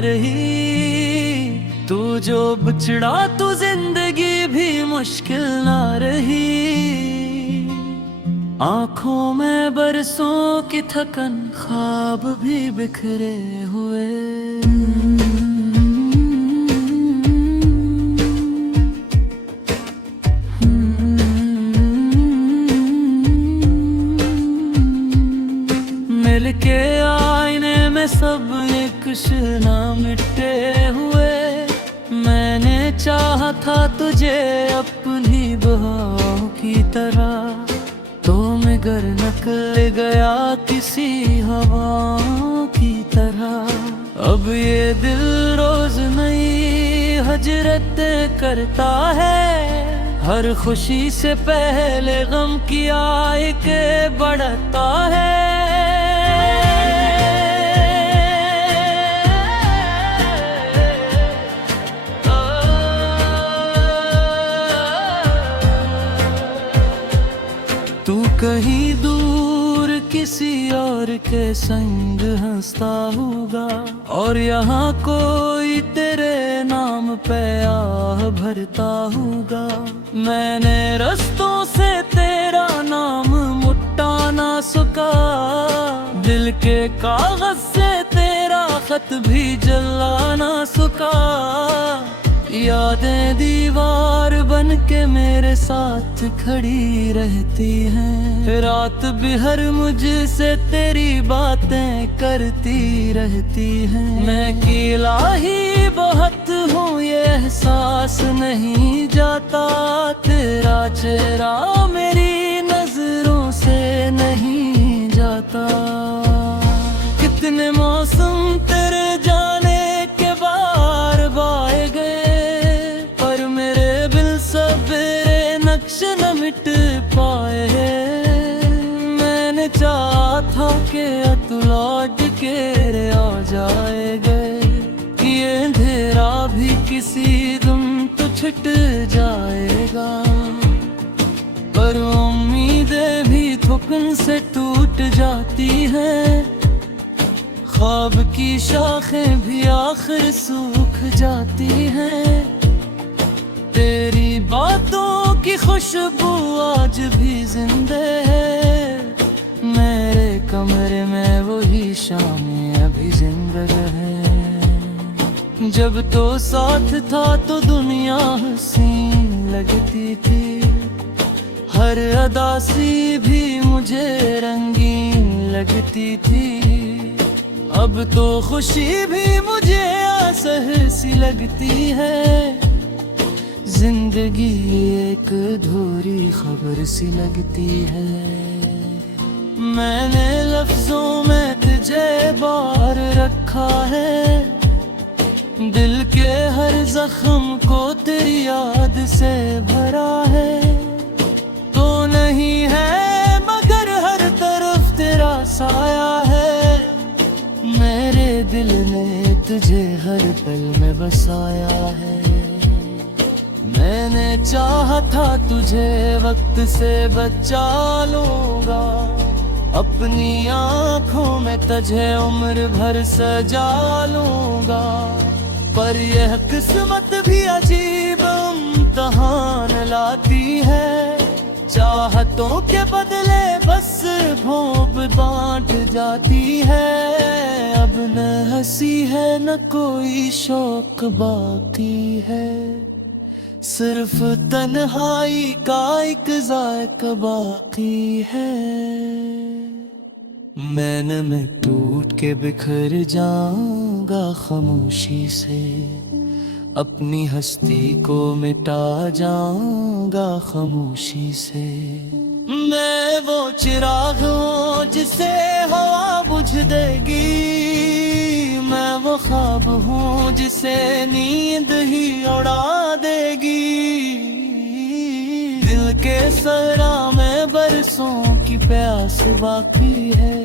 रही। तू जो बिछड़ा तो जिंदगी भी मुश्किल ना रही। आंखों में बरसों की थकन, ख्वाब भी बिखरे हुए। मिलके आईने में सब निकश ना मिटे हुए। मैंने चाहा था तुझे अपनी बहाव की तरह, तो मगर निकल गया किसी हवाओं की तरह। अब ये दिल रोज नई हजरतें करता है। हर खुशी से पहले गम की आय के बढ़ता है। तू कहीं दूर किसी और के संग हंसता होगा, और यहाँ कोई तेरे नाम पे आह भरता होगा। मैंने रस्तों से तेरा नाम मुट्टा ना सका, दिल के कागज से तेरा खत भी जला ना सका। यादें दीवार बन के मेरे साथ खड़ी रहती हैं। रात बिहर मुझसे तेरी बातें करती रहती हैं। मैं अकेला ही बहुत हूँ ये एहसास नहीं जाता। तेरा चेहरा मेरी नजरों से नहीं जाता। कितने मौसम तेरे जाने के बार बाए गए, नक्श न मिट पाए। मैंने चाहा था कि तू लौट के आ जाए गए। ये अंधेरा भी किसी दिन तो छिट जाएगा, पर उम्मीदें भी थुकन से टूट जाती हैं। ख्वाब की शाखें भी आखिर सूख जाती हैं। तेरी बातों की खुशबू आज भी जिंदे है। मेरे कमरे में वही शामें अभी जिंदा है। जब तो साथ था तो दुनिया हसीन लगती थी। हर अदा सी भी मुझे रंगीन लगती थी। अब तो खुशी भी मुझे असहर सी लगती है। जिंदगी एक अधूरी खबर सी लगती है। मैंने लफ्जों में तुझे बार रखा है। दिल के हर जख्म को तेरी याद से भरा है। तो नहीं है मगर हर तरफ तेरा साया है। मेरे दिल ने तुझे हर पल में बसाया है। मैंने चाहा था तुझे वक्त से बचा लूंगा। अपनी आँखों में तुझे उम्र भर सजा लूंगा। पर यह किस्मत भी अजीब इम्तिहान लाती है। चाहतों के बदले बस भोंप बांट जाती है। अब न हंसी है न कोई शौक बाकी है। सिर्फ तन्हाई का एक ज़ायक़ा बाकी है। मैं टूट के बिखर जाऊंगा खामोशी से। अपनी हस्ती को मिटा जाऊंगा खामोशी से। मैं वो चिराग हूँ जिसे हवा बुझ देगी। मैं वो ख्वाब हूँ जिसे नींद ही उड़ा देगी। दिल के सरा में बरसों की प्यास बाकी है।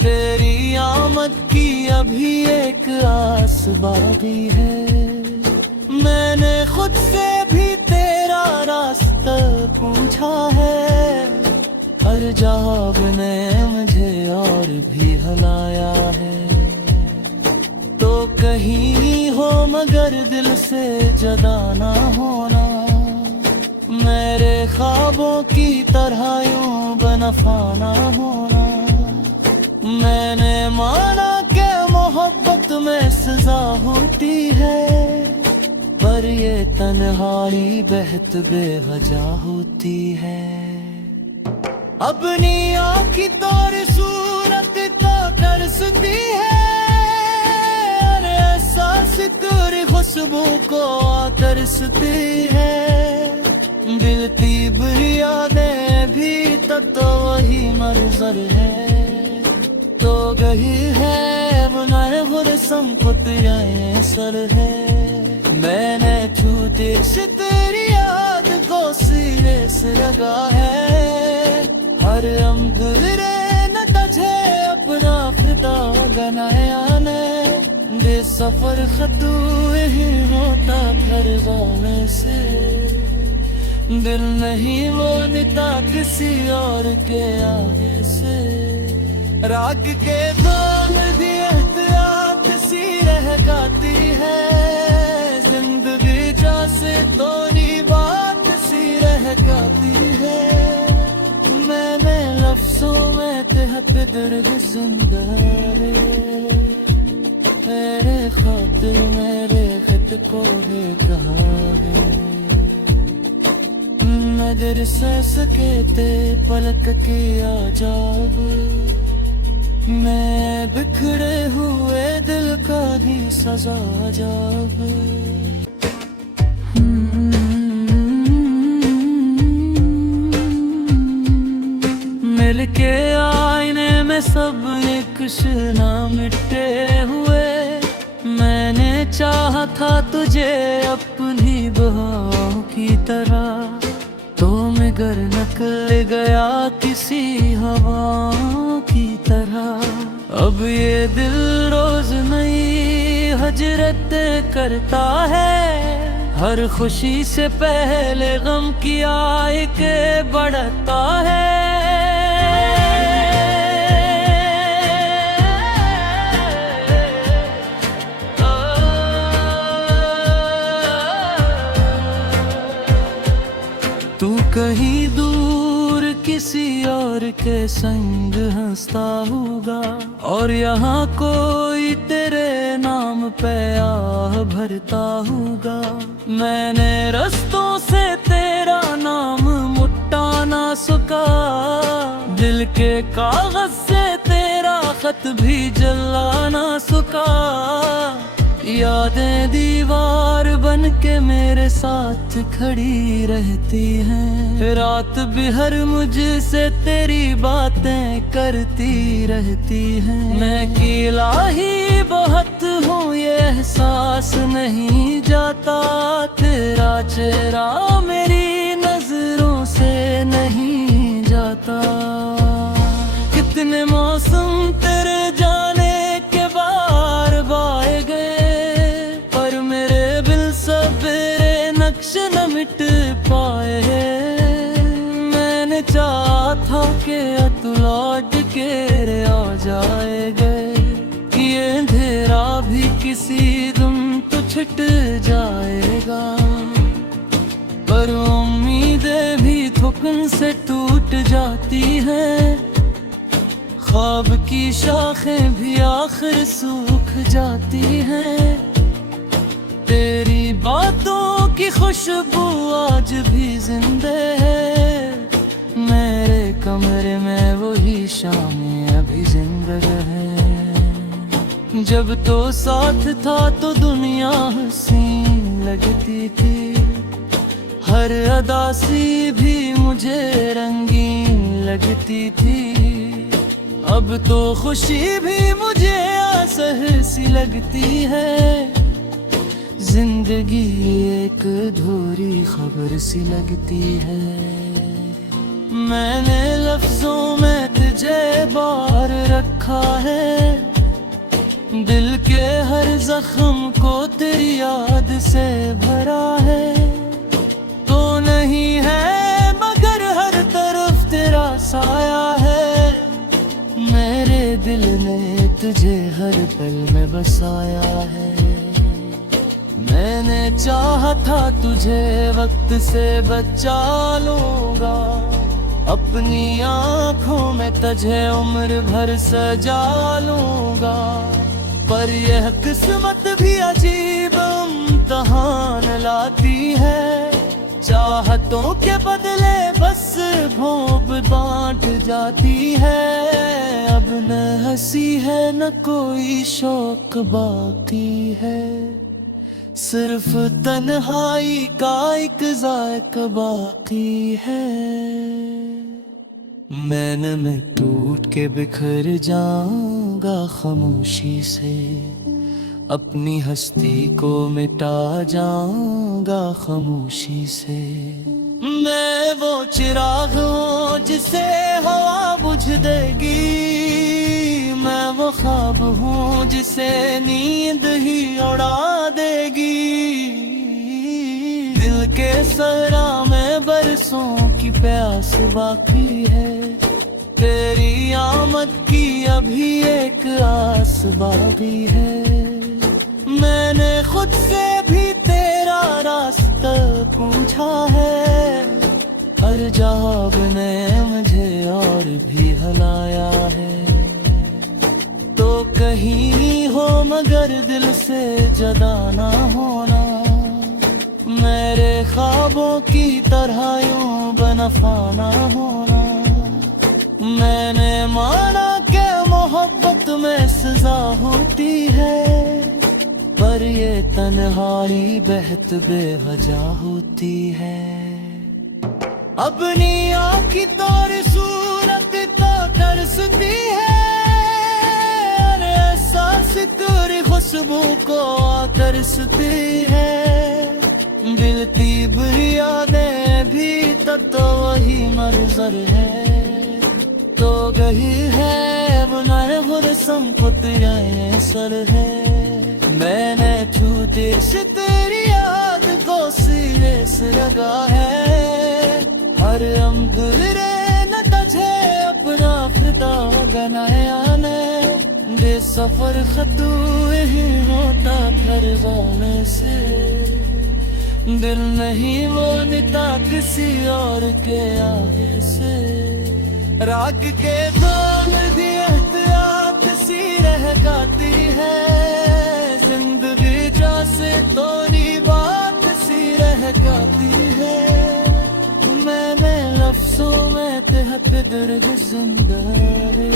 तेरी आमद की अभी एक आस बाकी है। मैंने खुद से भी तेरा रास्ता पूछा है। हर जवाब ने मुझे और भी हलाया है। तो कहीं हो मगर दिल से जुदा ना होना, मेरे ख्वाबों की तरह यूं बेवफा ना होना। मैंने माना कि मोहब्बत में सजा होती है, पर ये तन्हाई बेहद बेवजह होती है। अपनी आँखी तोर सूरत को तरसती है, और एहसास तेरी खुशबू को तरसती है। दिलती बुरी यादें भी तब तो वही मंजर है, तो गही है बनाए खुद संपत सर है। मैंने छूटे से तेरी याद को सिरे से लगा है, हर अमदुरे न तुझे अपना फिदा बनाया ने। बेसफर खतू ही होता फरजाने से, दिल नहीं बोलता किसी और के आगे से। राग के दाम दी एहतियात सी रह जाती है, जिंदगी जैसे तोरी बात सी रह जाती है। मैंने लफ्जों में तेहत दर्द जिंदा है, तेरे खातिर मेरे खत को भी कहा है। नजर से सकेते पलक किया जाब, मैं बिखरे हुए दिल का भी सजा जाब। मिलके आईने में सब निकश ना मिटे हुए, मैंने चाहा था तुझे अपनी बहाव की तरह, तो मगर निकल गया किसी हवा की तरह। अब ये दिल रोज नई हजरत करता है, हर खुशी से पहले गम की आय के बढ़ता है। तू कहीं दूर किसी और के संग हंसता होगा, और यहाँ कोई तेरे नाम पे आह भरता होगा। मैंने रस्तों से तेरा नाम मुट्टा ना सका, दिल के कागज से तेरा खत भी जला ना सका। यादें दीवार बन के मेरे साथ खड़ी रहती हैं, रात बिहर मुझसे तेरी बातें करती रहती हैं। मैं अकेला ही बहुत हूँ ये एहसास नहीं जाता, तेरा चेहरा मेरी नजरों से नहीं जाता। कितने मौसम तेरे जाने के बार बाए गए, न मिट पाए। मैंने चाहा था कि तू लौट के आ जाएगा, ये अंधेरा भी किसी दिन तो छिट जाएगा। पर उम्मीदें भी थुकन से टूट जाती हैं, ख्वाब की शाखें भी आखिर सूख जाती हैं। तेरी बातों की खुशबू आज भी जिंदा है, मेरे कमरे में वही शामें अभी जिंदा है। जब तो साथ था तो दुनिया हसीन लगती थी, हर अदा सी भी मुझे रंगीन लगती थी। अब तो खुशी भी मुझे असह सी लगती है, जिंदगी एक अधूरी खबर सी लगती है। मैंने लफ्जों में तुझे बार रखा है, दिल के हर जख्म को तेरी याद से भरा है। तो नहीं है मगर हर तरफ तेरा साया है, मेरे दिल ने तुझे हर पल में बसाया है। मैंने चाहा था तुझे वक्त से बचा लूंगा, अपनी आंखों में तुझे उम्र भर सजा लूंगा। पर यह किस्मत भी अजीब इम्तिहान लाती है, चाहतों के बदले बस भोंप बांट जाती है। अब न हंसी है न कोई शौक बाकी है, सिर्फ तन्हाई का एक ज़ायक़ा बाकी है। मैंने मैं टूट के बिखर जाऊंगा खामोशी से, अपनी हस्ती को मिटा जाऊंगा खामोशी से। मैं वो चिराग हूँ जिसे हवा बुझ देगी, मैं वो ख्वाब हूँ जिसे नींद ही उड़ा देगी। दिल के सरा में बरसों की प्यास बाकी है, तेरी आमद की अभी एक आस बाकी है। मैंने खुद से भी तेरा रास्ता पूछा है, हर जवाब ने मुझे और भी हलाया है। तो कहीं हो मगर दिल से जुदा ना होना, मेरे ख्वाबों की तरह यूं बेवफा ना होना। मैंने माना कि मोहब्बत में सजा होती है, पर ये तन्हाई बेहद बेवजह होती है। अपनी आँखी तोर सूरत तो तरसती है, अरे एहसास तेरी खुशबू को तरसती है। दिलती बुरी यादें भी तो वही मंजर है, तो गही है बुनाए खुद संपत जाए सर है। मैंने छूते से तेरी याद को सिरे से लगा है, हर अमगुरे न तुझे अपना फिदा बनाया ने। दे सफर खतू ही होता फरजाने से, दिल नहीं बोलता किसी और के आगे से। राग के दाम दी एहतियात सी रह जाती है, जिंदगी जैसे तोरी बात सी रह जाती है। मैंने लफ्जों में तेहत दर्द जिंदा है,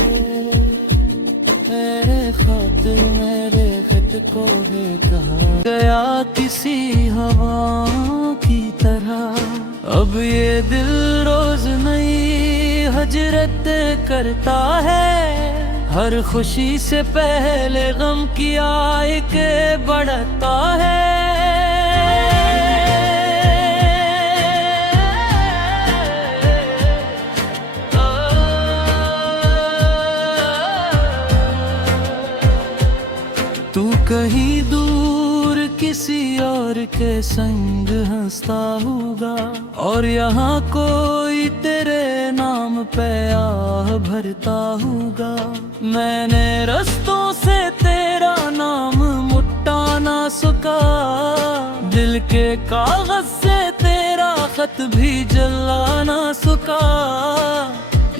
तेरे खातिर मेरे खत को है कहा गया किसी हवा की तरह। अब ये दिल रोज नई हजरत करता है, हर खुशी से पहले गम की आय के बढ़ता है। तू कहीं दूर किसी और के संग हंसता होगा, और यहाँ कोई तेरे नाम पे आह भरता होगा। मैंने रस्तों से तेरा नाम मुट्टा ना सका, दिल के कागज से तेरा खत भी जला ना सका।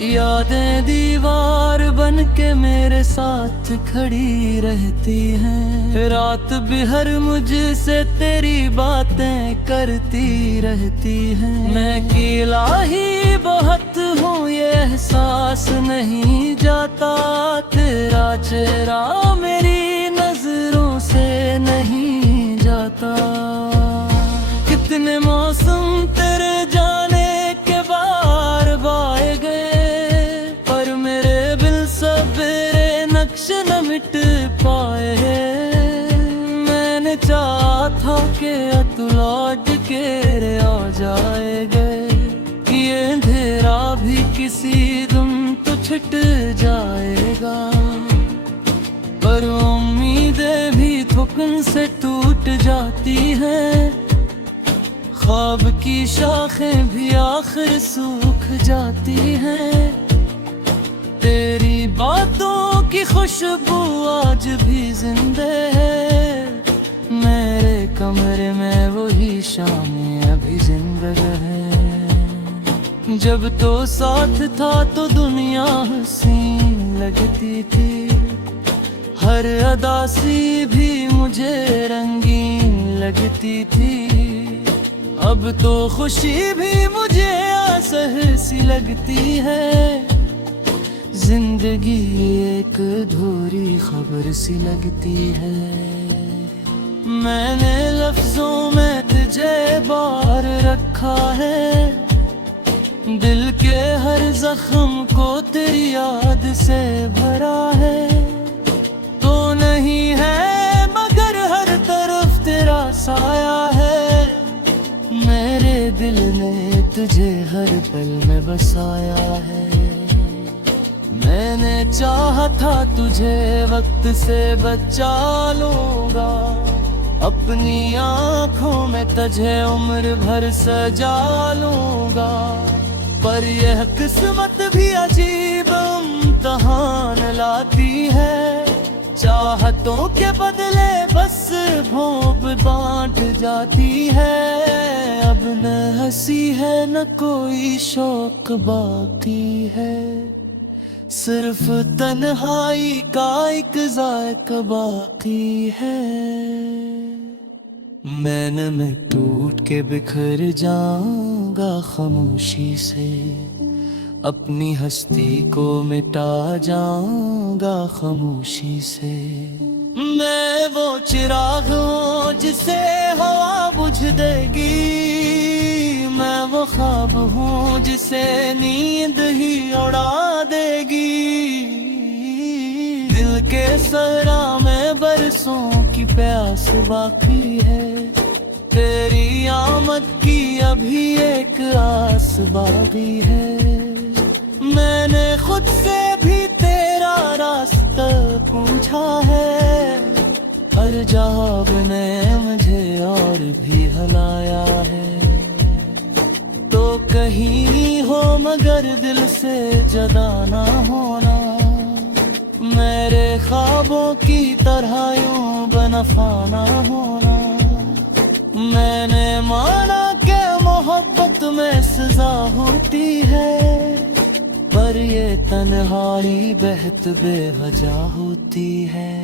यादें दीवार बन के मेरे साथ खड़ी रहती हैं, रात बिहर मुझसे तेरी बातें करती रहती हैं। मैं अकेला ही बहुत हूँ ये एहसास नहीं जाता, तेरा चेहरा मेरी नजरों से नहीं जाता। कितने मौसम तेरे जाने के बार बाए गए, न मिट पाए। मैंने चाहा था कि तू लौट के आ जाएगा, ये अंधेरा भी किसी दिन तो छिट जाएगा। पर उम्मीदें भी थुकन से टूट जाती हैं, ख्वाब की शाखें भी आखिर सूख जाती हैं। तेरी बातों की खुशबू आज भी जिंदा है मेरे कमरे जब तो साथ था तो दुनिया हसीन लगती थी, हर अदा सी भी मुझे रंगीन लगती थी। अब तो खुशी भी मुझे असह सी लगती है, जिंदगी एक अधूरी खबर सी लगती है। मैंने लफ्जों में तुझे बार रखा है, दिल के हर जख्म को तेरी याद से भरा है। तो नहीं है मगर हर तरफ तेरा साया है, मेरे दिल ने तुझे हर पल में बसाया है। मैंने चाहा था तुझे वक्त से बचा लूंगा, अपनी आँखों में तुझे उम्र भर सजा लूंगा। पर यह किस्मत भी अजीब इम्तिहान लाती है, चाहतों के बदले बस भोंप बांट जाती है। अब न हंसी है न कोई शौक बाकी है, सिर्फ तन्हाई का एक ज़ायक़ा बाकी है। मैं टूट के बिखर जाऊंगा खामोशी से, अपनी हस्ती को मिटा जाऊंगा खामोशी से। मैं वो चिराग हूँ जिसे हवा बुझ देगी, मैं वो ख्वाब हूँ जिसे नींद ही उड़ा देगी। दिल के सरा में बरसों की प्यास बाकी है, तेरी आमद की अभी एक आस बाकी है। मैंने खुद से भी तेरा रास्ता पूछा है, हर जवाब ने मुझे और भी हलाया है। तो कहीं हो मगर दिल से जुदा ना होना, मेरे ख्वाबों की तरह यूं बेवफा ना होना। मैंने माना कि मोहब्बत में सजा होती है, पर ये तन्हाई बेहद बेवजह होती है।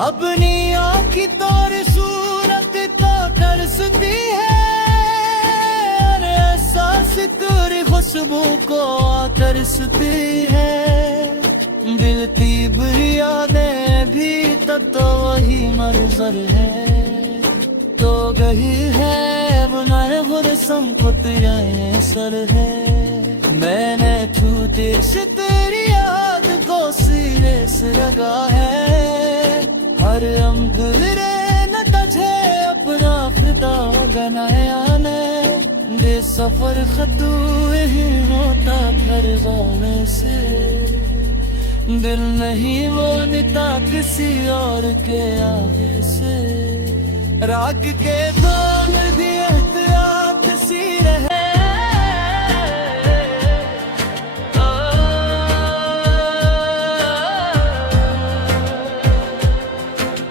अपनी आँखी तोर सूरत तो तरसती है, और एहसास तेरी खुशबू को तरसती है। दिल की बुरी यादें भी तो वही मंजर है, तो गही है बुनाए गुरसम को तेरा सर है। मैंने छूते से तेरी याद को सिरे से लगा है, हर अंगरे न तुझे अपना फिदा बनाया ने। दे सफर खतू ही होता घर जाने से, दिल नहीं बोलता किसी और के आगे से। राग के दाम भी एहतियात सी रहे,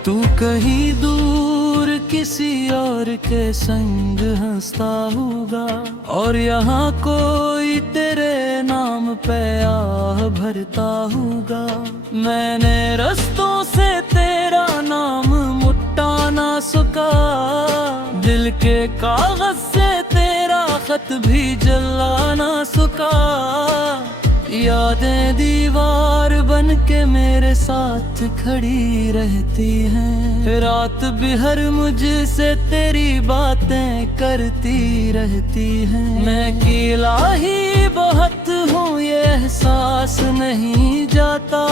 तू कहीं दूर किसी और के संग हंसता होगा, और यहाँ कोई तेरे नाम पे आह भरता होगा। मैंने रस्तों से तेरा नाम मुट्टा ना सका, दिल के कागज से तेरा खत भी जला ना सका। यादें दीवार बन के मेरे साथ खड़ी रहती हैं, रात बिहर मुझसे तेरी बातें करती रहती हैं। मैं अकेला ही बहुत हूँ ये एहसास नहीं जाता,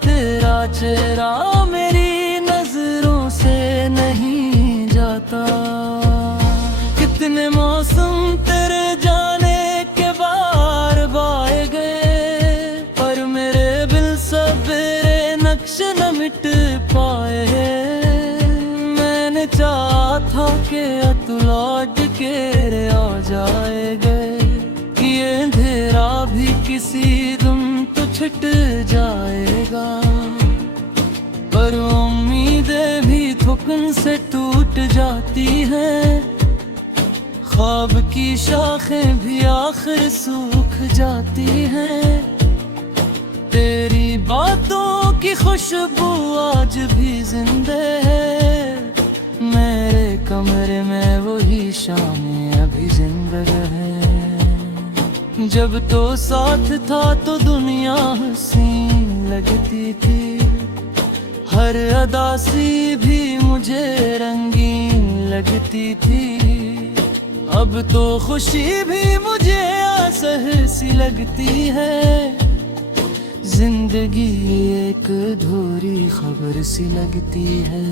तेरा चेहरा मेरी नजरों से नहीं जाता। कितने मौसम तेरे जाने के बार बाए गए, नक्श न मिट पाए। मैंने चाहा था कि तू लौट के आ जाए गए, ये अंधेरा भी किसी दिन तो छुट जाएगा। पर उम्मीदें भी थुकन से टूट जाती हैं, ख्वाब की शाखें भी आखिर सूख जाती हैं, तेरी बातों की खुशबू आज भी जिंदा है। मेरे कमरे में वही शामें अभी जिंदा है। जब तो साथ था तो दुनिया हसीन लगती थी, हर अदा सी भी मुझे रंगीन लगती थी। अब तो खुशी भी मुझे असहर सी लगती है, जिंदगी एक अधूरी खबर सी लगती है।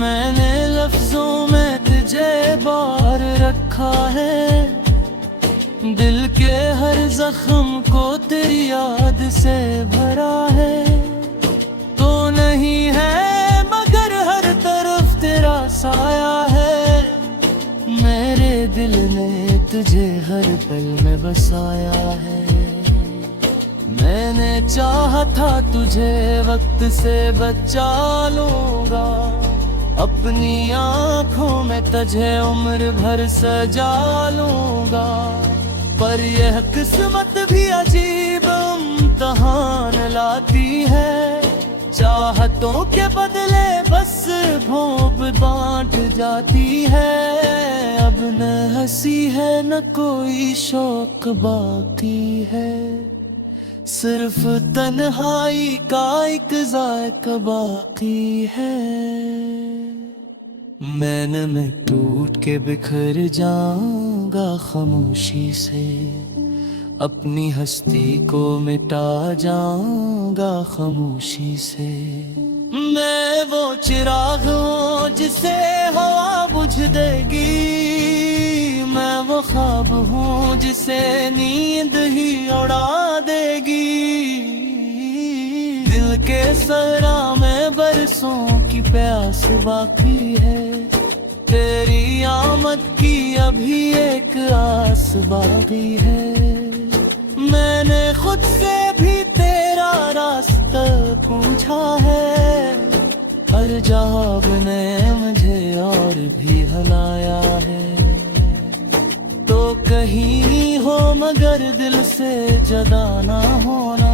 मैंने लफ्जों में तुझे बार रखा है, दिल के हर जख्म को तेरी याद से भरा है। तो नहीं है मगर हर तरफ तेरा साया है, मेरे दिल ने तुझे हर पल में बसाया है। मैंने चाहा था तुझे वक्त से बचा लूंगा, अपनी आंखों में तुझे उम्र भर सजा लूंगा। पर यह किस्मत भी अजीब इम्तिहान लाती है, चाहतों के बदले बस भोंप बांट जाती है। अब न हंसी है न कोई शौक बाकी है, सिर्फ तन्हाई का एक ज़ायका बाकी है। मैं टूट के बिखर जाऊंगा खामोशी से, अपनी हस्ती को मिटा जाऊंगा खामोशी से। मैं वो चिराग हूँ जिसे हवा बुझ देगी, मैं वो ख्वाब हूँ जिसे नींद ही उड़ा देगी। दिल के सरा में बरसों की प्यास बाकी है, तेरी आमद की अभी एक आस बाकी है। मैंने खुद से भी तेरा रास्ता पूछा है, हर जवाब ने मुझे और भी हलाया है। तो कहीं हो मगर दिल से जुदा ना होना,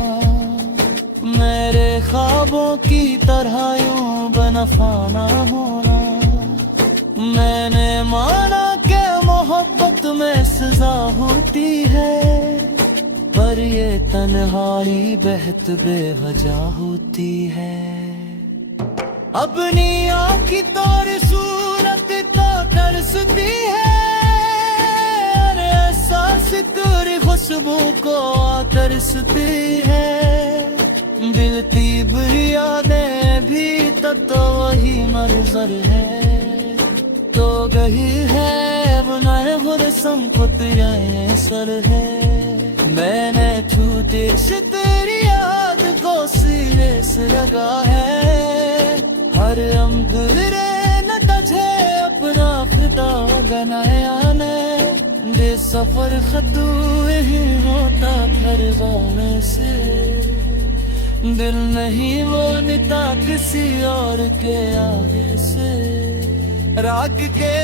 मेरे ख्वाबों की तरह यूं बनफा ना होना। मैंने माना कि मोहब्बत में सजा होती है, पर ये तन्हाई बहत बेवजह होती है। अपनी आँखी तोर सूरत तो तरसती है, और एहसास तेरी खुशबू को तरसती है। दिलती बुरी यादें भी तो वही मंजर है, तो गही है बनाए खुद संपत सर है। मैंने छूटे से तेरी याद को सिरे से लगा है, हर अमदुरे न तुझे अपना फिदा बनाया ने। दे सफर खतू ही होता फरजाने से, दिल नहीं वो निता किसी और के आगे से। राग के